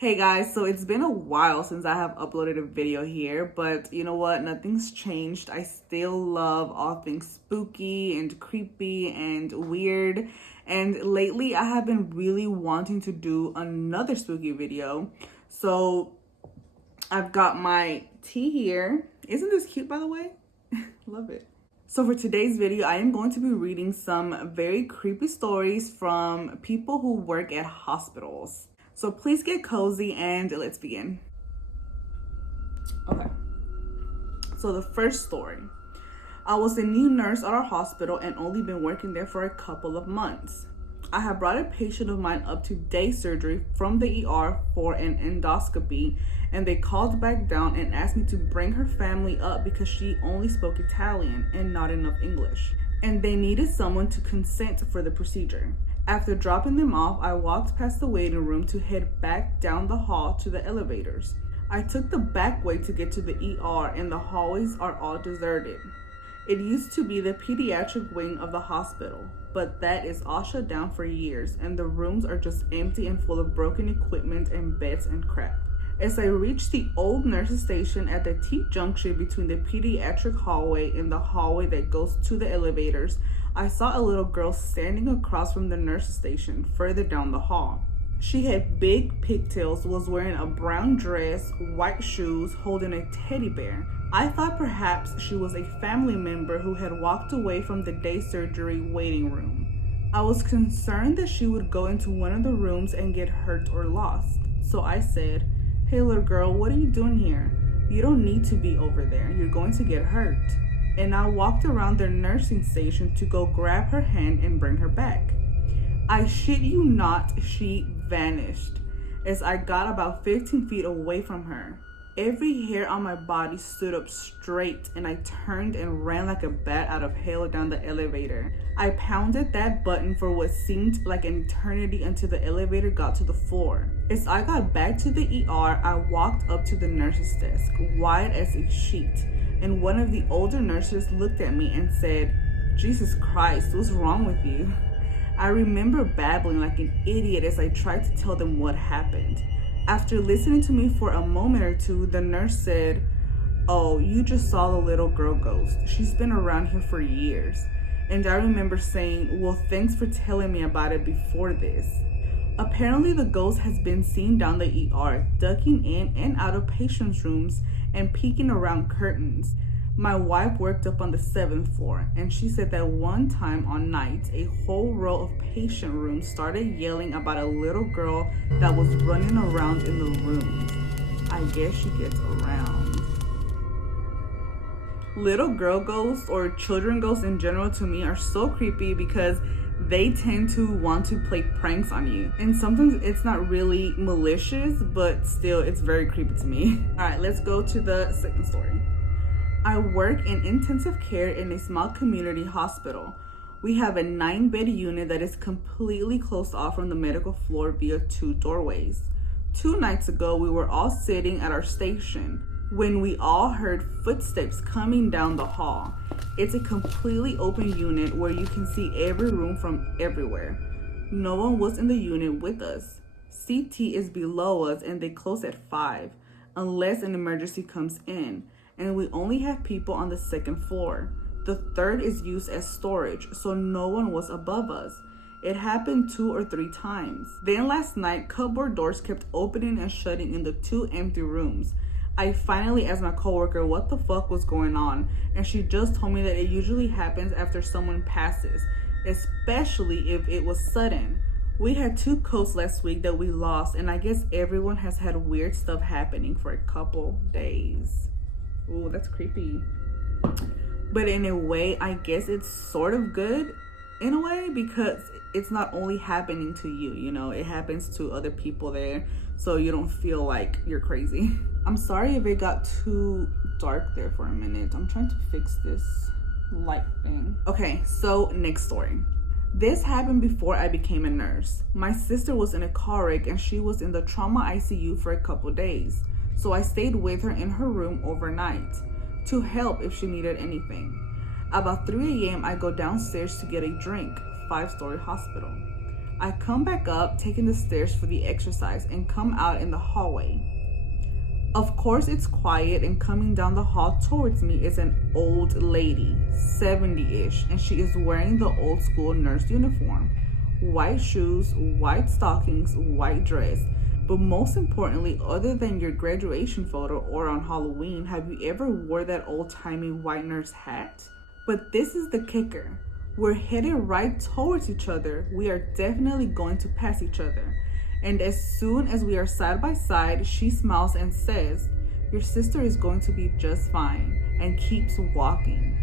Hey guys, so it's been a while since I have uploaded a video here, but you know what? Nothing's changed. I still love all things spooky and creepy and weird. And lately I have been really wanting to do another spooky video. So I've got my tea here. Isn't this cute, by the way? Love it. So for today's video, I am going to be reading some very creepy stories from people who work at hospitals. So please get cozy and let's begin. Okay. So the first story. I was a new nurse at our hospital and only been working there for a couple of months. I had brought a patient of mine up to day surgery from the ER for an endoscopy, and they called back down and asked me to bring her family up because she only spoke Italian and not enough English, and they needed someone to consent for the procedure. After dropping them off, I walked past the waiting room to head back down the hall to the elevators. I took the back way to get to the ER, and the hallways are all deserted. It used to be the pediatric wing of the hospital, but that is all shut down for years, and the rooms are just empty and full of broken equipment and beds and crap. As I reached the old nurses station at the T-junction between the pediatric hallway and the hallway that goes to the elevators, I saw a little girl standing across from the nurses station further down the hall. She had big pigtails, was wearing a brown dress, white shoes, holding a teddy bear. I thought perhaps she was a family member who had walked away from the day surgery waiting room. I was concerned that she would go into one of the rooms and get hurt or lost. So I said, "Hey little girl, what are you doing here? You don't need to be over there. You're going to get hurt." And I walked around their nursing station to go grab her hand and bring her back. I shit you not, she vanished as I got about 15 feet away from her. Every hair on my body stood up straight, and I turned and ran like a bat out of hell down the elevator. I pounded that button for what seemed like an eternity until the elevator got to the floor. As I got back to the ER, I walked up to the nurse's desk, white as a sheet, and one of the older nurses looked at me and said, "Jesus Christ, what's wrong with you?" I remember babbling like an idiot as I tried to tell them what happened. After listening to me for a moment or two, the nurse said, "Oh, you just saw the little girl ghost. She's been around here for years." And I remember saying, "Well, thanks for telling me about it before this." Apparently, the ghost has been seen down the ER, ducking in and out of patients' rooms and peeking around curtains. My wife worked up on the 7th floor, and she said that one time on nights, a whole row of patient rooms started yelling about a little girl that was running around in the rooms. I guess she gets around. Little girl ghosts, or children ghosts in general, to me are so creepy because they tend to want to play pranks on you. And sometimes it's not really malicious, but still it's very creepy to me. All right, let's go to the second story. I work in intensive care in a small community hospital. We have a 9-bed unit that is completely closed off from the medical floor via 2 doorways. 2 nights ago, we were all sitting at our station when we all heard footsteps coming down the hall. It's a completely open unit where you can see every room from everywhere. No one was in the unit with us. CT is below us and they close at 5, unless an emergency comes in. And we only have people on the 2nd floor. The 3rd is used as storage, so no one was above us. It happened 2 or 3 times. Then last night, cupboard doors kept opening and shutting in the 2 empty rooms. I finally asked my coworker what the fuck was going on, and she just told me that it usually happens after someone passes, especially if it was sudden. We had 2 coats last week that we lost, and I guess everyone has had weird stuff happening for a couple days. Ooh, that's creepy. But in a way, I guess it's sort of good in a way because it's not only happening to you, you know, it happens to other people there, so you don't feel like you're crazy. I'm sorry if it got too dark there for a minute. I'm trying to fix this light thing. Okay, so next story. This happened before I became a nurse. My sister was in a car wreck and she was in the trauma ICU for a couple days. So I stayed with her in her room overnight to help if she needed anything. About 3 a.m., I go downstairs to get a drink, 5-story hospital. I come back up, taking the stairs for the exercise, and come out in the hallway. Of course, it's quiet, and coming down the hall towards me is an old lady, 70-ish, and she is wearing the old school nurse uniform. White shoes, white stockings, white dress. But most importantly, other than your graduation photo or on Halloween, have you ever wore that old-timey white nurse hat? But this is the kicker. We're headed right towards each other. We are definitely going to pass each other. And as soon as we are side by side, she smiles and says, "Your sister is going to be just fine," and keeps walking.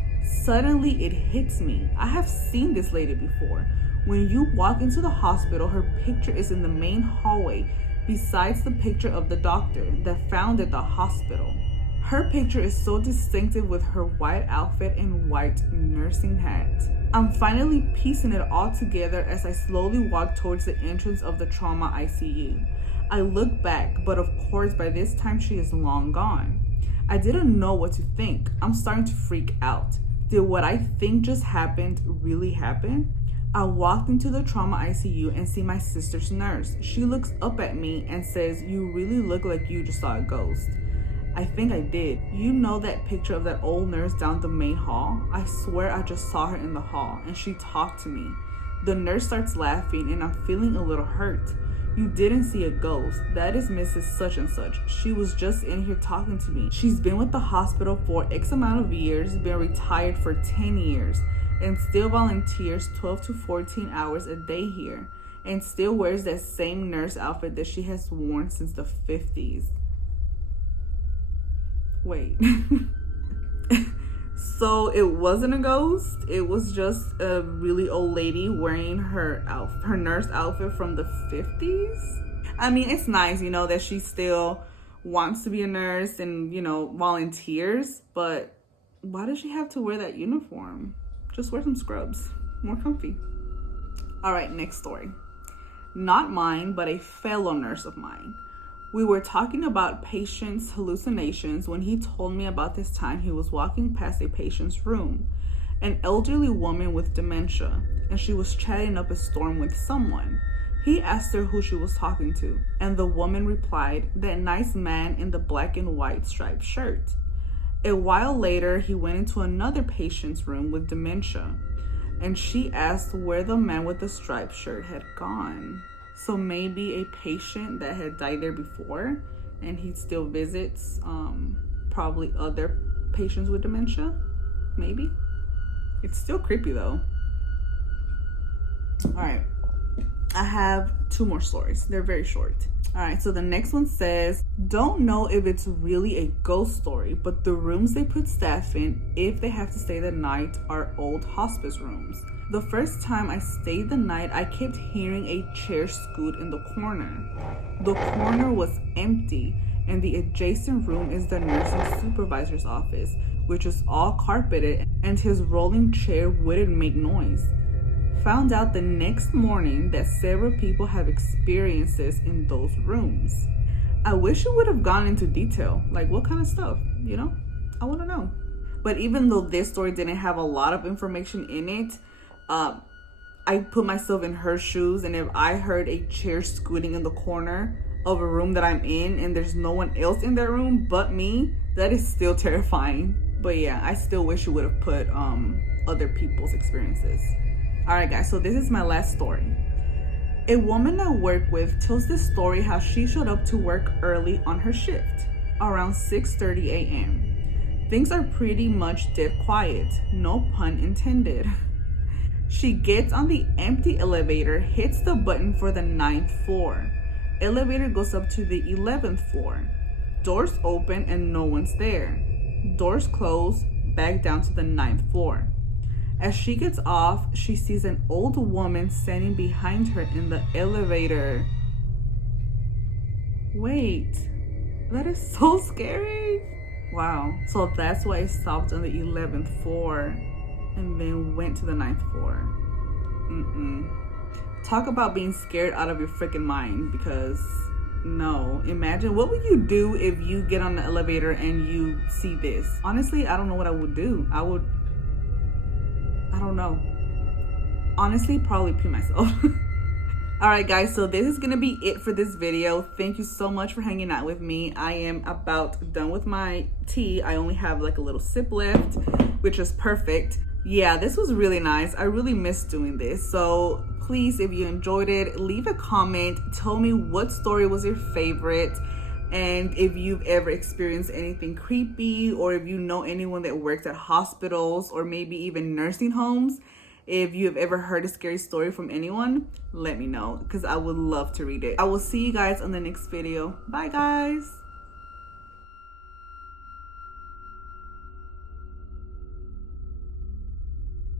Suddenly it hits me. I have seen this lady before. When you walk into the hospital, her picture is in the main hallway besides the picture of the doctor that founded the hospital. Her picture is so distinctive with her white outfit and white nursing hat. I'm finally piecing it all together as I slowly walk towards the entrance of the trauma ICU. I look back, but of course by this time she is long gone. I didn't know what to think. I'm starting to freak out. Did what I think just happened really happen? I walked into the trauma ICU and see my sister's nurse. She looks up at me and says, "You really look like you just saw a ghost." I think I did. You know that picture of that old nurse down the main hall? I swear I just saw her in the hall and she talked to me. The nurse starts laughing and I'm feeling a little hurt. "You didn't see a ghost. That is Mrs. Such and Such. She was just in here talking to me. She's been with the hospital for X amount of years, been retired for 10 years, and still volunteers 12 to 14 hours a day here, and still wears that same nurse outfit that she has worn since the 50s. Wait. So it wasn't a ghost. It was just a really old lady wearing her nurse outfit from the 50s. I mean, it's nice, that she still wants to be a nurse and, volunteers, but why does she have to wear that uniform? Just wear some scrubs. More comfy. All right, next story. Not mine, but a fellow nurse of mine. We were talking about patients' hallucinations when he told me about this time he was walking past a patient's room, an elderly woman with dementia, and she was chatting up a storm with someone. He asked her who she was talking to, and the woman replied, "That nice man in the black and white striped shirt." A while later, he went into another patient's room with dementia, and she asked where the man with the striped shirt had gone. So maybe a patient that had died there before, and he still visits probably other patients with dementia, maybe. It's still creepy though. All right, I have 2 more stories. They're very short. All right, so the next one says, "Don't know if it's really a ghost story, but the rooms they put staff in if they have to stay the night are old hospice rooms. The first time I stayed the night, I kept hearing a chair scoot in the corner. The corner was empty, and the adjacent room is the nursing supervisor's office, which is all carpeted, and his rolling chair wouldn't make noise. Found out the next morning that several people have experiences in those rooms. I wish you would have gone into detail, like what kind of stuff, I want to know." But even though this story didn't have a lot of information in it, I put myself in her shoes, and if I heard a chair scooting in the corner of a room that I'm in and there's no one else in that room but me, that is still terrifying. But yeah, I still wish you would have put other people's experiences. All right, guys, so this is my last story. A woman I work with tells this story how she showed up to work early on her shift, around 6:30 a.m. Things are pretty much dead quiet, no pun intended. She gets on the empty elevator, hits the button for the 9th floor. Elevator goes up to the 11th floor. Doors open and no one's there. Doors close, back down to the 9th floor. As she gets off, she sees an old woman standing behind her in the elevator. Wait, that is so scary. Wow, so that's why it stopped on the 11th floor and then went to the 9th floor. Talk about being scared out of your freaking mind, because no, imagine, what would you do if you get on the elevator and you see this? Honestly, I don't know what I would do. I don't know. Honestly, probably pee myself. All right, guys, so this is gonna be it for this video. Thank you so much for hanging out with me. I am about done with my tea. I only have like a little sip left, which is perfect. Yeah, this was really nice. I really missed doing this. So please, if you enjoyed it, leave a comment. Tell me what story was your favorite, and if you've ever experienced anything creepy, or if you know anyone that works at hospitals or maybe even nursing homes. If you have ever heard a scary story from anyone, let me know, because I would love to read it. I will see you guys on the next video. Bye, guys.